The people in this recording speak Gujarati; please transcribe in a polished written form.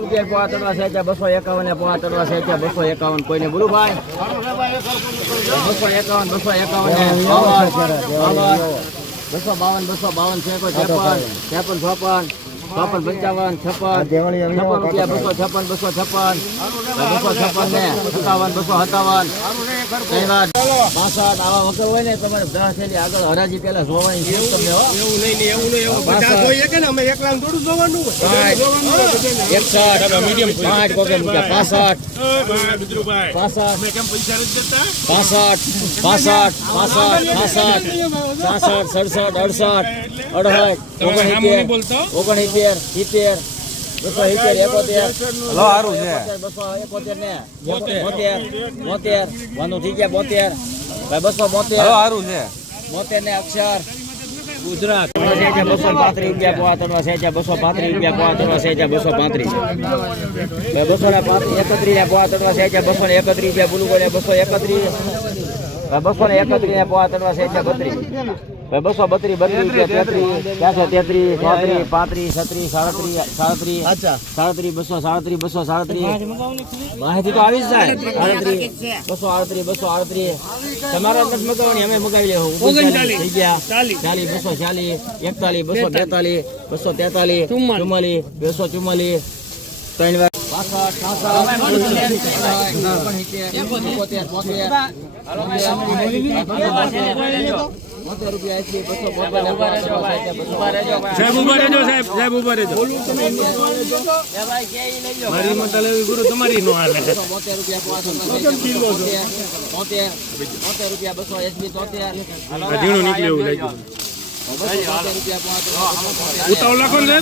રૂપિયા પોવા તળવા છે 251 ને પોવા તળવા છે 251 કોઈને બોલું ભાઈ 251 252 છે કોઈ 53 54 55 56 રૂપિયા 256 ને 57 6257 આવા વખત હોય ને તમારે 10 થેલી આગળ હરાજી પેલા જોવાની છે તમને હો એવું નહીં બધા જોઈએ કે ને અમે એકલા થોડું જોવાનું હોય 61 મીડિયમ 60 કોકે રૂપિયા 65 અમે કેમ પૈસા નથી દેતા 72 ને અક્ષર ગુજરાત 235 રૂપિયા પોવા તળવા છે 235 રૂપિયા પોવા તળવા છે 235 231 ને પોવા તળવા છે 231 રૂપિયા બોલું બોલે 231 ને પોવા તળવા છે 32 232 રૂપિયા 33 33 35 માહિતી તો આવી જ જાય 238 તમારા નથી મગાવવાની અમે મગાવી લેવું 39 થઈ ગયા 40 240 41 242 243 244 3 વાર સાહેબ ઉભા રહેજો મારી મત લેવી ગુરુ તમારી નો હાલે 70 રૂપિયા 273 ઝીણું નીકળે એવું લાગ્યું ઉતાવળ લખો ને